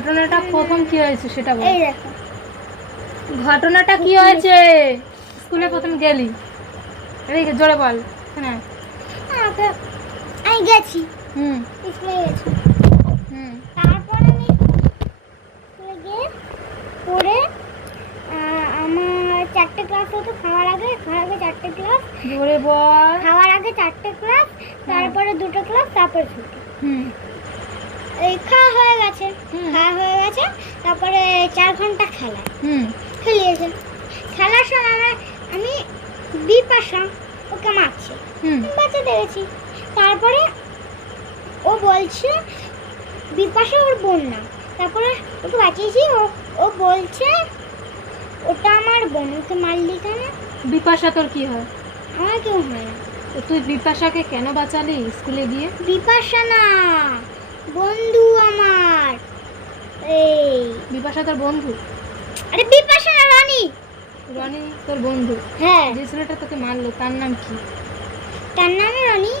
ঘটনাটা প্রথম কি হয়েছে সেটা বল। এই দেখো ঘটনাটা কি হয়েছে? স্কুলে প্রথম গেলি, এদিকে জোরে বল। হ্যাঁ। আমি গেছি হুম স্কুলে গেছি। হুম তারপর আমি স্কুলে গিয়ে পড়ে আমার 4টে ক্লাস হতো। খাওয়ার আগে 4টে ক্লাস, জোরে বল। খাওয়ার আগে 4টে ক্লাস, তারপরে 2টো ক্লাস, তারপরে ছুটি। হুম এই খাওয়া হয়ে গেছে, হুম। তারপরে 4 ঘন্টা খেলা হুম খেলিয়েছে। খেলার সময় আমি বিপাশা ওকে মারছে, হুম বাঁচাতে গেছি। তারপরে ও বলছে বিপাশা ওর বোন না, তারপরে ওকে বাঁচিয়েছি। ও বলছে ওটা আমার বোন, ওকে মারলি কেন? বিপাশা তোর কি হয়? আমার কেউ হয় না। তো তুই বিপাশাকে কেন বাঁচালি স্কুলে গিয়ে? বিপাশা না, বন্ধু আমার। এই বিপাশা তোর বন্ধু? আরে বিপাশা না, রানী। রনি তোর বন্ধু? হ্যাঁ, যে ছেলেটা তোকে মারলো তার নাম কি? তার নাম রানী।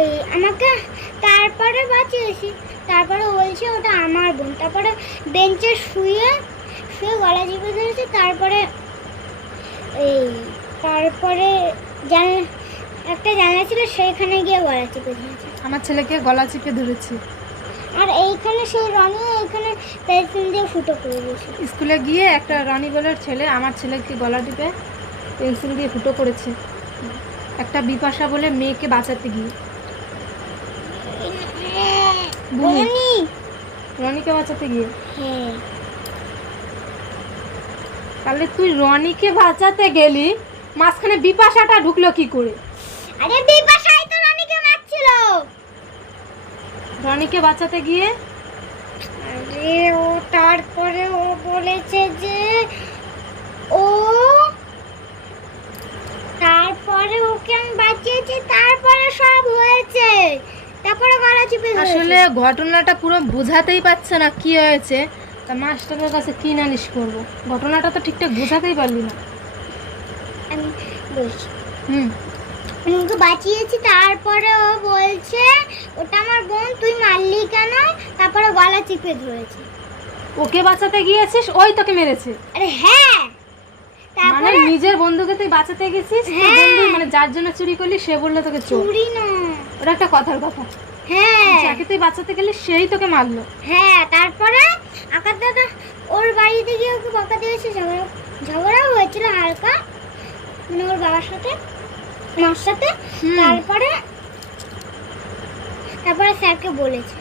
এই আমাকে তারপরে বাঁচিয়েছি। তারপরে বলছে ওটা আমার বোন। তারপরে বেঞ্চে শুয়ে শুয়ে গলা চিপে ধরেছে। তারপরে একটা জানলা ছিল, সেইখানে গিয়ে গলা চিপে ধরেছে। আমার ছেলেকে গলা চিপে ধরেছে। আর এইখানে সেই রনি এইখানে পেন্সিল দিয়ে ফুটো করে দিয়েছে। স্কুলে গিয়ে একটা রনি বলের ছেলে আমার ছেলেকে গলা টিপে পেন্সিল দিয়ে ফুটো করেছে, একটা বিপাশা বলে মেয়েকে বাঁচাতে গিয়ে। বনি। রনিকে বাঁচাতে গিয়ে? হ্যাঁ। তাহলে তুই রনিকে বাঁচাতে গেলি, মাঝখানে বিপাশাটা ঢুকলো কি করে? আরে বিপাশাই তো রনিকে মারছিল। রনিকে বাঁচাতে গিয়ে? আরে তারপরে ও বলেছে যে তারপরে ওকে আমি বাঁচিয়েছি, তারপরে সব হয়েছে। তারপরে গলা চিপে ধরেছে। আসলে ঘটনাটা পুরো বোঝাতেই পারছে না কি হয়েছে, তা মাস্টারের কাছে কি নালিশ করব? ঘটনাটা তো ঠিকঠাক বোঝাতেই পারলি না। আমি বলছি হুম আমি ওকে বাঁচিয়েছি। তারপরে ও বলছে ওটা আমার বোন, তুই মারলি কেন? তারপরে গলা চিপে ধরেছে। ওকে বাঁচাতে গিয়েছিস, ওই তোকে মেরেছে? আরে হ্যাঁ। মানে তারপরে নিজের বন্ধুকে তুই বাঁচাতে গেছিস, তোর হ্যাঁ। বন্ধু মানে যার জন্য চুরি করলি সে বললো তোকে চোর? চুরি না। ওটা একটা কথার কথা। হ্যাঁ যাকে তুই বাঁচাতে গেলি সেই তোকে মারলো? হ্যাঁ। তারপরে আকাশ দাদা ওর বাড়িতে গিয়ে ওকে বকা দিয়েছে। ঝগড়াও হয়েছিল হালকা, মানে ওর বাবার সাথে, মার সাথে। হুম। তারপরে স্যারকে বলেছে।